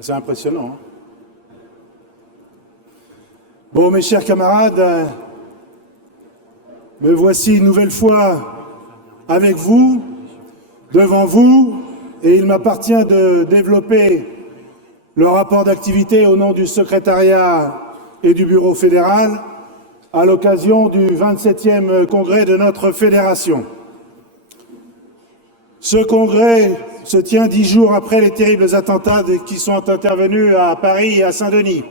C'est impressionnant. Hein. Bon, mes chers camarades, me voici une nouvelle fois avec vous, devant vous, et il m'appartient de développer le rapport d'activité au nom du secrétariat et du bureau fédéral à l'occasion du 27e congrès de notre fédération. Ce congrès se tient 10 jours après les terribles attentats qui sont intervenus à Paris et à Saint-Denis.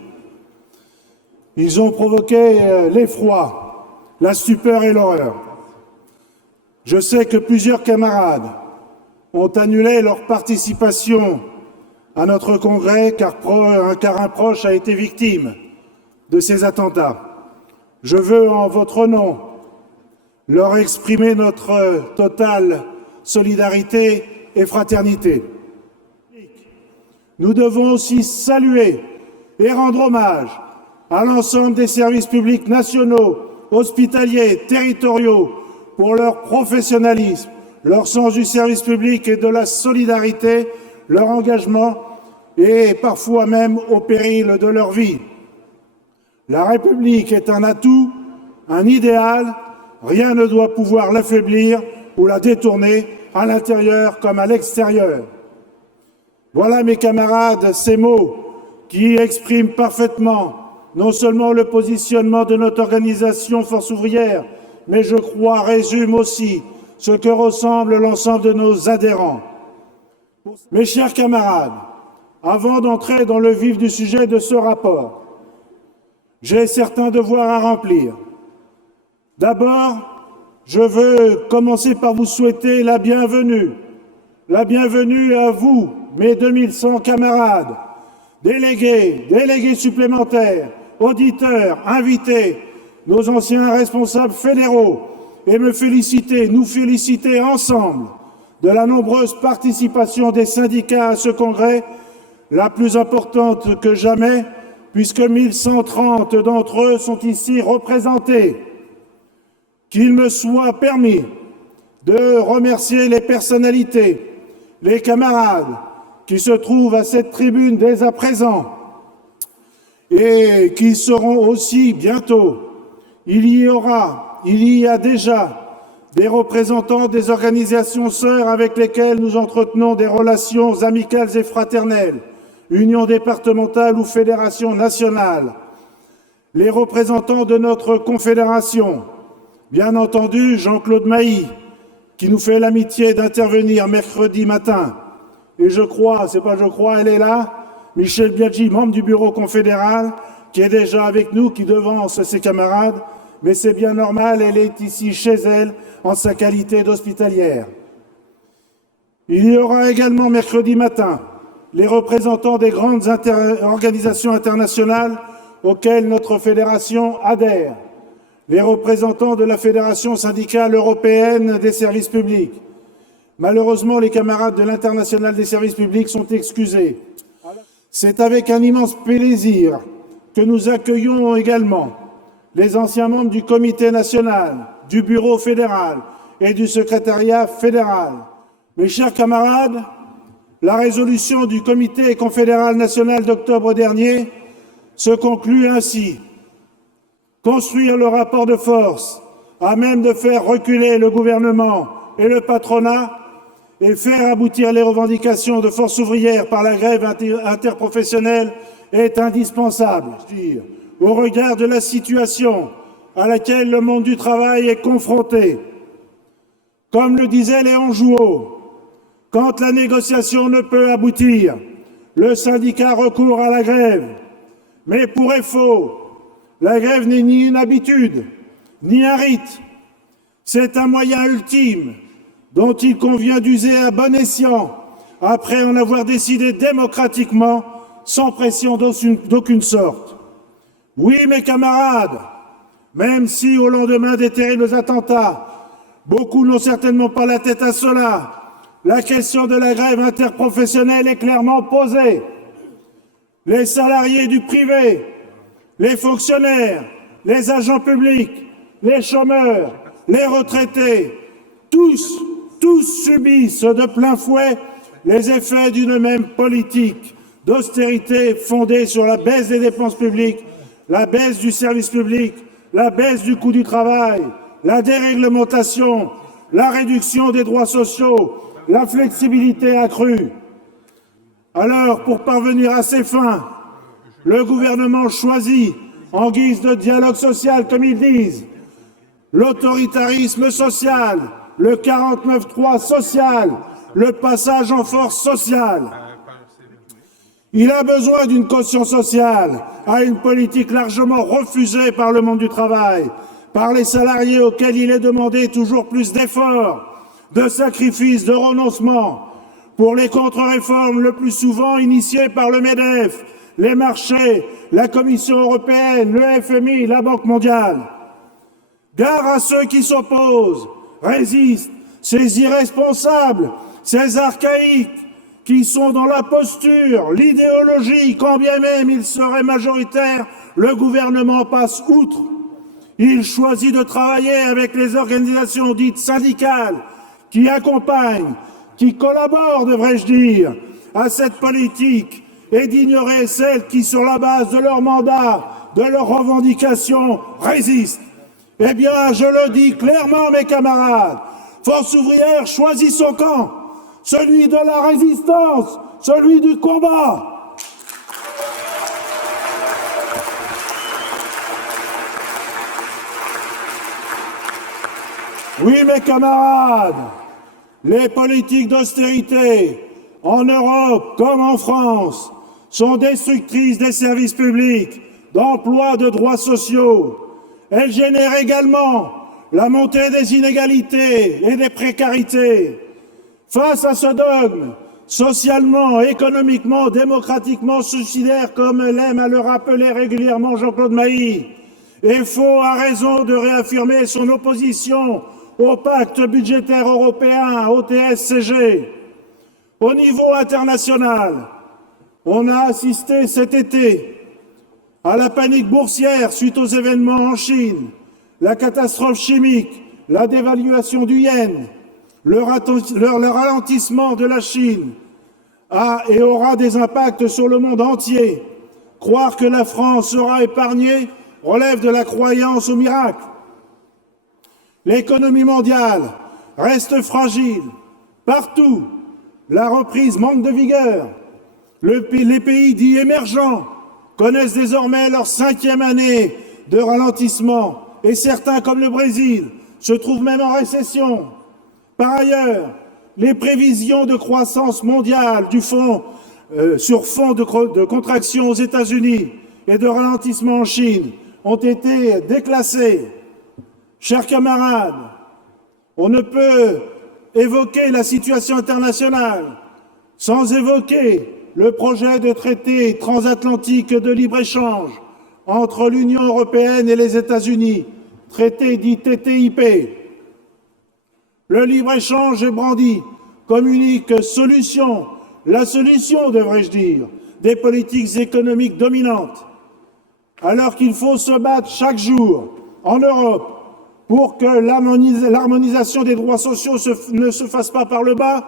Ils ont provoqué l'effroi, la stupeur et l'horreur. Je sais que plusieurs camarades ont annulé leur participation à notre congrès car un proche a été victime de ces attentats. Je veux, en votre nom, leur exprimer notre totale solidarité et fraternité. Nous devons aussi saluer et rendre hommage à l'ensemble des services publics nationaux, hospitaliers, territoriaux, pour leur professionnalisme, leur sens du service public et de la solidarité, leur engagement et parfois même au péril de leur vie. La République est un atout, un idéal, rien ne doit pouvoir l'affaiblir ou la détourner à l'intérieur comme à l'extérieur. Voilà, mes camarades, ces mots qui expriment parfaitement non seulement le positionnement de notre organisation Force ouvrière, mais je crois résume aussi ce que ressemble l'ensemble de nos adhérents. Mes chers camarades, avant d'entrer dans le vif du sujet de ce rapport, j'ai certains devoirs à remplir. D'abord, je veux commencer par vous souhaiter la bienvenue à vous, mes 2100 camarades, délégués supplémentaires, auditeurs, invités, nos anciens responsables fédéraux, et nous féliciter ensemble de la nombreuse participation des syndicats à ce congrès, la plus importante que jamais, puisque 1130 d'entre eux sont ici représentés. Qu'il me soit permis de remercier les personnalités, les camarades qui se trouvent à cette tribune dès à présent et qui seront aussi bientôt. Il y a déjà des représentants des organisations sœurs avec lesquelles nous entretenons des relations amicales et fraternelles, unions départementales ou fédérations nationales, les représentants de notre confédération, bien entendu Jean-Claude Mailly, qui nous fait l'amitié d'intervenir mercredi matin, et elle est là, Michel Biaggi, membre du bureau confédéral, qui est déjà avec nous, qui devance ses camarades, mais c'est bien normal, elle est ici chez elle en sa qualité d'hospitalière. Il y aura également mercredi matin les représentants des grandes organisations internationales auxquelles notre fédération adhère, les représentants de la Fédération syndicale européenne des services publics. Malheureusement, les camarades de l'Internationale des services publics sont excusés. C'est avec un immense plaisir que nous accueillons également les anciens membres du Comité national, du Bureau fédéral et du Secrétariat fédéral. Mes chers camarades, la résolution du Comité confédéral national d'octobre dernier se conclut ainsi. Construire le rapport de force à même de faire reculer le gouvernement et le patronat et faire aboutir les revendications de Force ouvrière par la grève interprofessionnelle est indispensable, au regard de la situation à laquelle le monde du travail est confronté. Comme le disait Léon Jouot, quand la négociation ne peut aboutir, le syndicat recourt à la grève. Mais pour et faux, la grève n'est ni une habitude, ni un rite. C'est un moyen ultime dont il convient d'user à bon escient après en avoir décidé démocratiquement, sans pression d'aucune sorte. Oui, mes camarades, même si au lendemain des terribles attentats, beaucoup n'ont certainement pas la tête à cela, la question de la grève interprofessionnelle est clairement posée. Les salariés du privé, les fonctionnaires, les agents publics, les chômeurs, les retraités, tous subissent de plein fouet les effets d'une même politique d'austérité fondée sur la baisse des dépenses publiques, la baisse du service public, la baisse du coût du travail, la déréglementation, la réduction des droits sociaux, la flexibilité accrue. Alors, pour parvenir à ces fins, le gouvernement choisit, en guise de dialogue social, comme ils disent, l'autoritarisme social, le 49.3 social, le passage en force sociale. Il a besoin d'une caution sociale, à une politique largement refusée par le monde du travail, par les salariés auxquels il est demandé toujours plus d'efforts, de sacrifices, de renoncements, pour les contre-réformes le plus souvent initiées par le MEDEF, les marchés, la Commission européenne, le FMI, la Banque mondiale. Gare à ceux qui s'opposent, résistent, ces irresponsables, ces archaïques, qui sont dans la posture, l'idéologie, quand bien même il serait majoritaire, le gouvernement passe outre. Il choisit de travailler avec les organisations dites syndicales, qui accompagnent, qui collaborent, devrais-je dire, à cette politique, et d'ignorer celles qui, sur la base de leur mandat, de leurs revendications, résistent. Eh bien, je le dis clairement, mes camarades, Force ouvrière choisit son camp, celui de la résistance, celui du combat. Oui, mes camarades, les politiques d'austérité, en Europe comme en France, sont destructrices des services publics, d'emplois, de droits sociaux. Elles génèrent également la montée des inégalités et des précarités. Face à ce dogme, socialement, économiquement, démocratiquement suicidaire, comme l'aime à le rappeler régulièrement Jean-Claude Mailly, et faux a raison de réaffirmer son opposition au pacte budgétaire européen, au TSCG. Au niveau international, on a assisté cet été à la panique boursière suite aux événements en Chine, la catastrophe chimique, la dévaluation du yen, le ralentissement de la Chine a et aura des impacts sur le monde entier. Croire que la France sera épargnée relève de la croyance au miracle. L'économie mondiale reste fragile. Partout, la reprise manque de vigueur. Les pays dits émergents connaissent désormais leur 5e année de ralentissement et certains, comme le Brésil, se trouvent même en récession. Par ailleurs, les prévisions de croissance mondiale du fonds, sur fond de contraction aux États-Unis et de ralentissement en Chine ont été déclassées. Chers camarades, on ne peut évoquer la situation internationale sans évoquer le projet de traité transatlantique de libre-échange entre l'Union européenne et les États-Unis, traité dit TTIP. Le libre-échange est brandi comme unique solution, la solution, devrais-je dire, des politiques économiques dominantes, alors qu'il faut se battre chaque jour en Europe pour que l'harmonisation des droits sociaux ne se fasse pas par le bas.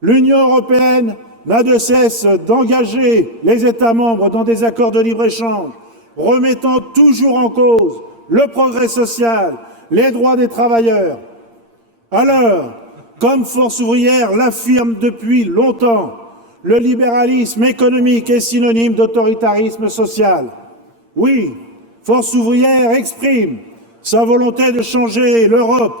L'Union européenne n'a de cesse d'engager les États membres dans des accords de libre-échange, remettant toujours en cause le progrès social, les droits des travailleurs. Alors, comme Force ouvrière l'affirme depuis longtemps, le libéralisme économique est synonyme d'autoritarisme social. Oui, Force ouvrière exprime sa volonté de changer l'Europe,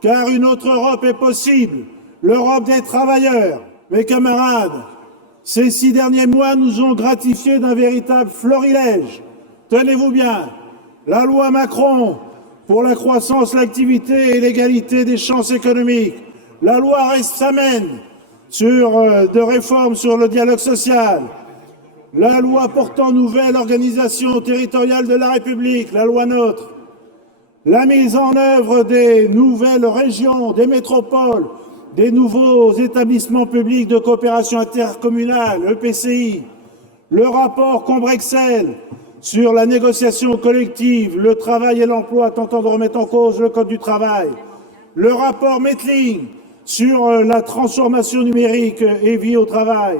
car une autre Europe est possible, l'Europe des travailleurs. Mes camarades, ces 6 derniers mois nous ont gratifié d'un véritable florilège. Tenez-vous bien, la loi Macron pour la croissance, l'activité et l'égalité des chances économiques, la loi Rebsamen de réforme sur le dialogue social, la loi portant nouvelle organisation territoriale de la République, la loi NOTRe, la mise en œuvre des nouvelles régions, des métropoles, des nouveaux établissements publics de coopération intercommunale, EPCI, le rapport Combrexel sur la négociation collective, le travail et l'emploi tentant de remettre en cause le Code du travail, le rapport Mettling sur la transformation numérique et vie au travail,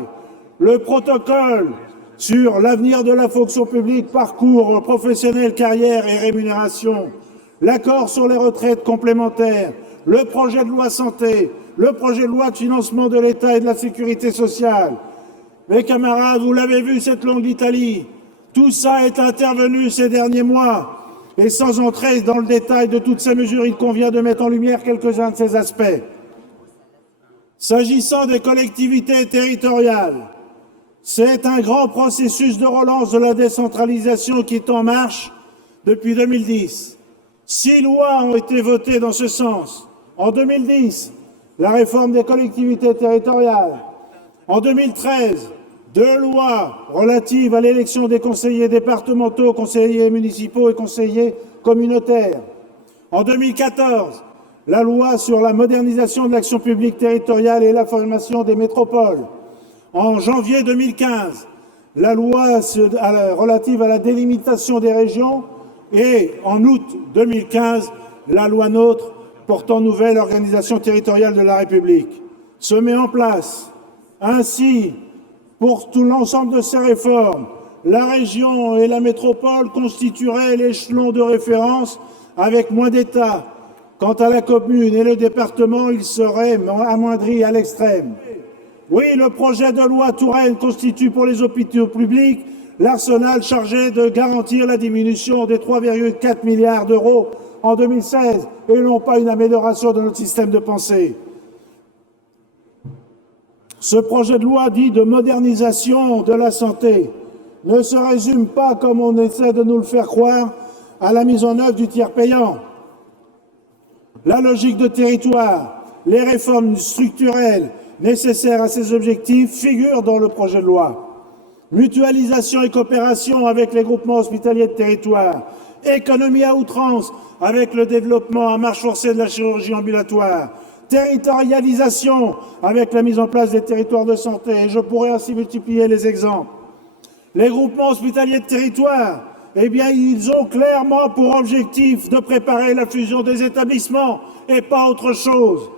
le protocole sur l'avenir de la fonction publique, parcours professionnel, carrière et rémunération, l'accord sur les retraites complémentaires, le projet de loi santé, le projet de loi de financement de l'État et de la sécurité sociale. Mes camarades, vous l'avez vu, cette longue litanie, tout ça est intervenu ces derniers mois. Et sans entrer dans le détail de toutes ces mesures, il convient de mettre en lumière quelques-uns de ces aspects. S'agissant des collectivités territoriales, c'est un grand processus de relance de la décentralisation qui est en marche depuis 2010. 6 lois ont été votées dans ce sens. En 2010, la réforme des collectivités territoriales. En 2013, 2 lois relatives à l'élection des conseillers départementaux, conseillers municipaux et conseillers communautaires. En 2014, la loi sur la modernisation de l'action publique territoriale et la formation des métropoles. En janvier 2015, la loi relative à la délimitation des régions et en août 2015, la loi NOTRe portant nouvelle organisation territoriale de la République se met en place. Ainsi, pour tout l'ensemble de ces réformes, la région et la métropole constitueraient l'échelon de référence avec moins d'État. Quant à la commune et le département, ils seraient amoindris à l'extrême. Oui, le projet de loi Touraine constitue pour les hôpitaux publics l'arsenal chargé de garantir la diminution des 3,4 milliards d'euros en 2016 et non pas une amélioration de notre système de pensée. Ce projet de loi dit de modernisation de la santé ne se résume pas, comme on essaie de nous le faire croire, à la mise en œuvre du tiers payant. La logique de territoire, les réformes structurelles nécessaires à ces objectifs figurent dans le projet de loi. Mutualisation et coopération avec les groupements hospitaliers de territoire, économie à outrance avec le développement à marche forcée de la chirurgie ambulatoire, territorialisation avec la mise en place des territoires de santé, et je pourrais ainsi multiplier les exemples. Les groupements hospitaliers de territoire, eh bien, ils ont clairement pour objectif de préparer la fusion des établissements et pas autre chose.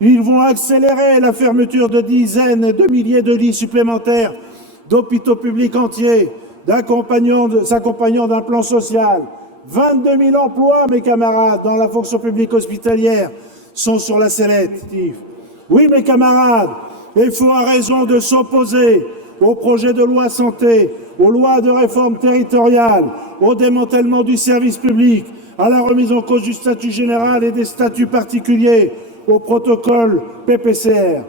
Ils vont accélérer la fermeture de dizaines de milliers de lits supplémentaires d'hôpitaux publics entiers, s'accompagnant d'un plan social. 22 000 emplois, mes camarades, dans la fonction publique hospitalière sont sur la sellette. Oui, mes camarades, il faut à raison de s'opposer au projet de loi santé, aux lois de réforme territoriale, au démantèlement du service public, à la remise en cause du statut général et des statuts particuliers, au protocole PPCR.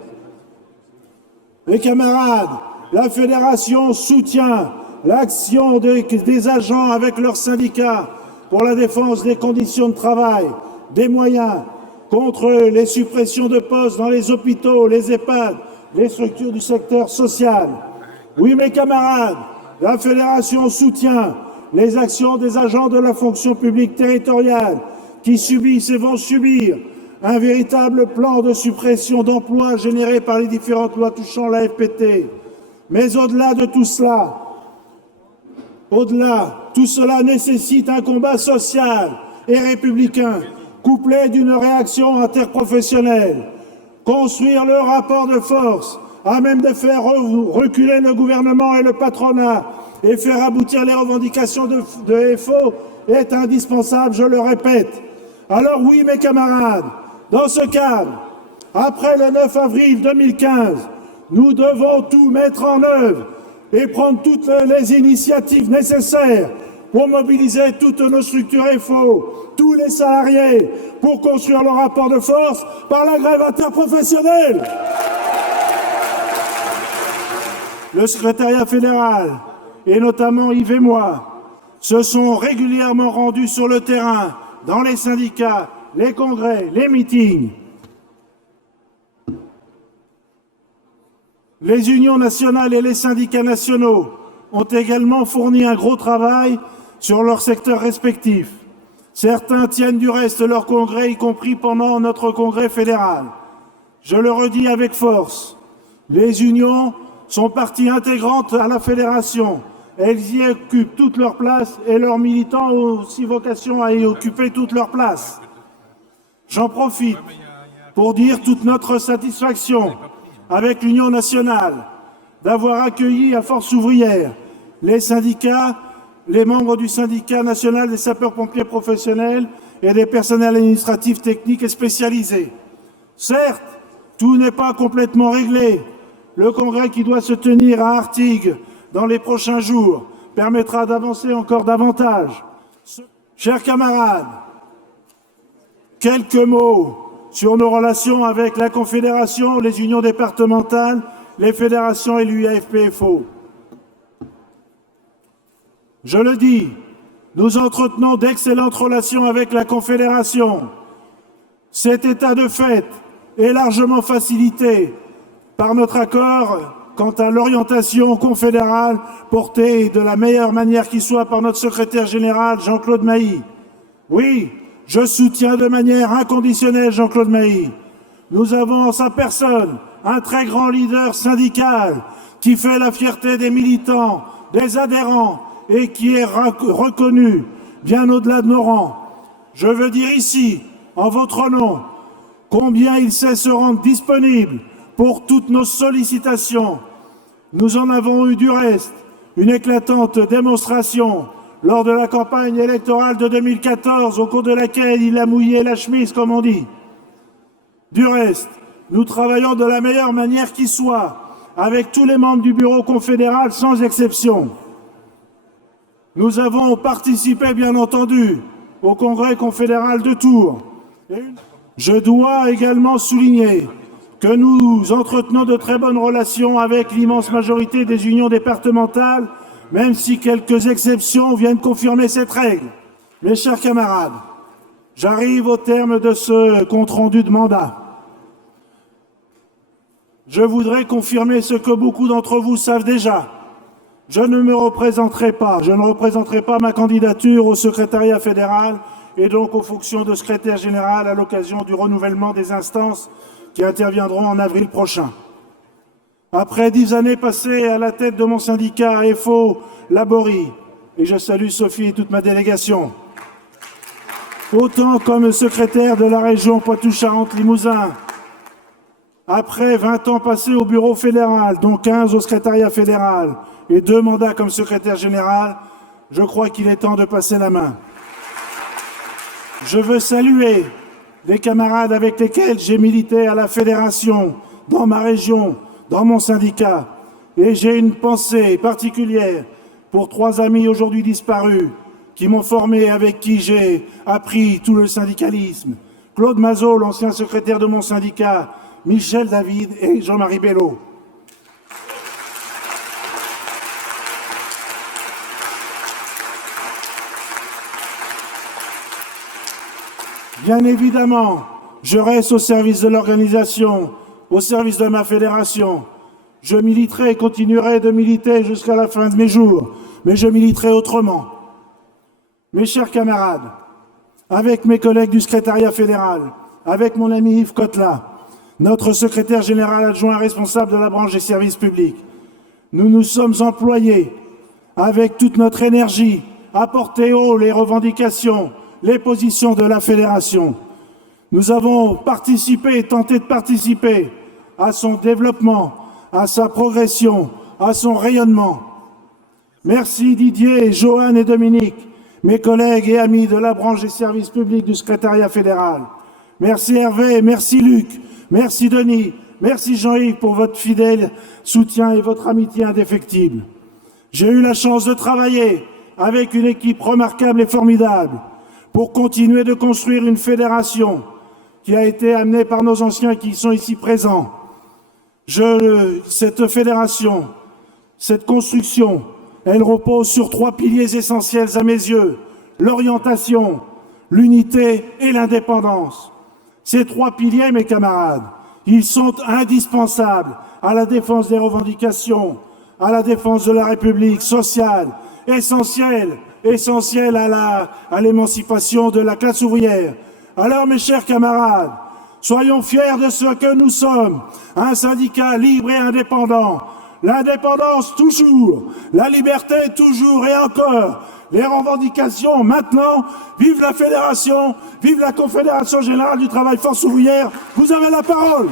Mes camarades, la Fédération soutient l'action des agents avec leurs syndicats pour la défense des conditions de travail, des moyens, contre les suppressions de postes dans les hôpitaux, les EHPAD, les structures du secteur social. Oui, mes camarades, la Fédération soutient les actions des agents de la fonction publique territoriale qui subissent et vont subir un véritable plan de suppression d'emplois généré par les différentes lois touchant la FPT. Mais au-delà de tout cela, tout cela nécessite un combat social et républicain, couplé d'une réaction interprofessionnelle. Construire le rapport de force à même de faire reculer le gouvernement et le patronat et faire aboutir les revendications de FO est indispensable, je le répète. Alors oui, mes camarades, dans ce cadre, après le 9 avril 2015, nous devons tout mettre en œuvre et prendre toutes les initiatives nécessaires pour mobiliser toutes nos structures FO, tous les salariés, pour construire le rapport de force par la grève interprofessionnelle. Le secrétariat fédéral, et notamment Yves et moi, se sont régulièrement rendus sur le terrain, dans les syndicats, les congrès, les meetings. Les unions nationales et les syndicats nationaux ont également fourni un gros travail sur leurs secteurs respectifs. Certains tiennent du reste leur congrès, y compris pendant notre congrès fédéral. Je le redis avec force, les unions sont partie intégrante à la fédération. Elles y occupent toute leur place et leurs militants ont aussi vocation à y occuper toute leur place. J'en profite pour dire toute notre satisfaction avec l'Union nationale d'avoir accueilli à Force ouvrière les syndicats, les membres du syndicat national des sapeurs-pompiers professionnels et des personnels administratifs, techniques et spécialisés. Certes, tout n'est pas complètement réglé. Le congrès qui doit se tenir à Artigues dans les prochains jours permettra d'avancer encore davantage. Chers camarades, quelques mots sur nos relations avec la Confédération, les unions départementales, les fédérations et l'UAFPFO. Je le dis, nous entretenons d'excellentes relations avec la Confédération. Cet état de fait est largement facilité par notre accord quant à l'orientation confédérale portée de la meilleure manière qui soit par notre secrétaire général Jean-Claude Mailly. Oui, je soutiens de manière inconditionnelle Jean-Claude Mailly. Nous avons en sa personne un très grand leader syndical qui fait la fierté des militants, des adhérents et qui est reconnu bien au-delà de nos rangs. Je veux dire ici, en votre nom, combien il sait se rendre disponible pour toutes nos sollicitations. Nous en avons eu du reste une éclatante démonstration lors de la campagne électorale de 2014, au cours de laquelle il a mouillé la chemise, comme on dit. Du reste, nous travaillons de la meilleure manière qui soit, avec tous les membres du bureau confédéral, sans exception. Nous avons participé, bien entendu, au congrès confédéral de Tours. Je dois également souligner que nous entretenons de très bonnes relations avec l'immense majorité des unions départementales, même si quelques exceptions viennent confirmer cette règle. Mes chers camarades, j'arrive au terme de ce compte-rendu de mandat. Je voudrais confirmer ce que beaucoup d'entre vous savent déjà. Je ne représenterai pas ma candidature au secrétariat fédéral et donc aux fonctions de secrétaire général à l'occasion du renouvellement des instances qui interviendront en avril prochain. Après 10 années passées à la tête de mon syndicat FO Laborie, et je salue Sophie et toute ma délégation, autant comme secrétaire de la région Poitou-Charentes-Limousin, après 20 ans passés au bureau fédéral, dont 15 au secrétariat fédéral, et 2 mandats comme secrétaire général, je crois qu'il est temps de passer la main. Je veux saluer les camarades avec lesquels j'ai milité à la fédération, dans ma région, dans mon syndicat. Et j'ai une pensée particulière pour 3 amis aujourd'hui disparus, qui m'ont formé et avec qui j'ai appris tout le syndicalisme. Claude Mazot, l'ancien secrétaire de mon syndicat, Michel David et Jean-Marie Bello. Bien évidemment, je reste au service de l'organisation, au service de ma fédération. Je militerai et continuerai de militer jusqu'à la fin de mes jours, mais je militerai autrement. Mes chers camarades, avec mes collègues du secrétariat fédéral, avec mon ami Yves Cotela, notre secrétaire général adjoint responsable de la branche des services publics, nous nous sommes employés avec toute notre énergie à porter haut les revendications, les positions de la fédération. Nous avons participé et tenté de participer à son développement, à sa progression, à son rayonnement. Merci Didier, Johan et Dominique, mes collègues et amis de la branche des services publics du secrétariat fédéral. Merci Hervé, merci Luc, merci Denis, merci Jean-Yves pour votre fidèle soutien et votre amitié indéfectible. J'ai eu la chance de travailler avec une équipe remarquable et formidable pour continuer de construire une fédération qui a été amenée par nos anciens qui sont ici présents. Cette fédération, cette construction, elle repose sur 3 piliers essentiels à mes yeux: l'orientation, l'unité et l'indépendance. Ces 3 piliers, mes camarades, ils sont indispensables à la défense des revendications, à la défense de la République sociale, essentielle à l'émancipation de la classe ouvrière. Alors, mes chers camarades, soyons fiers de ce que nous sommes, un syndicat libre et indépendant. L'indépendance toujours, la liberté toujours et encore, les revendications maintenant. Vive la fédération, vive la Confédération Générale du Travail Force Ouvrière, vous avez la parole.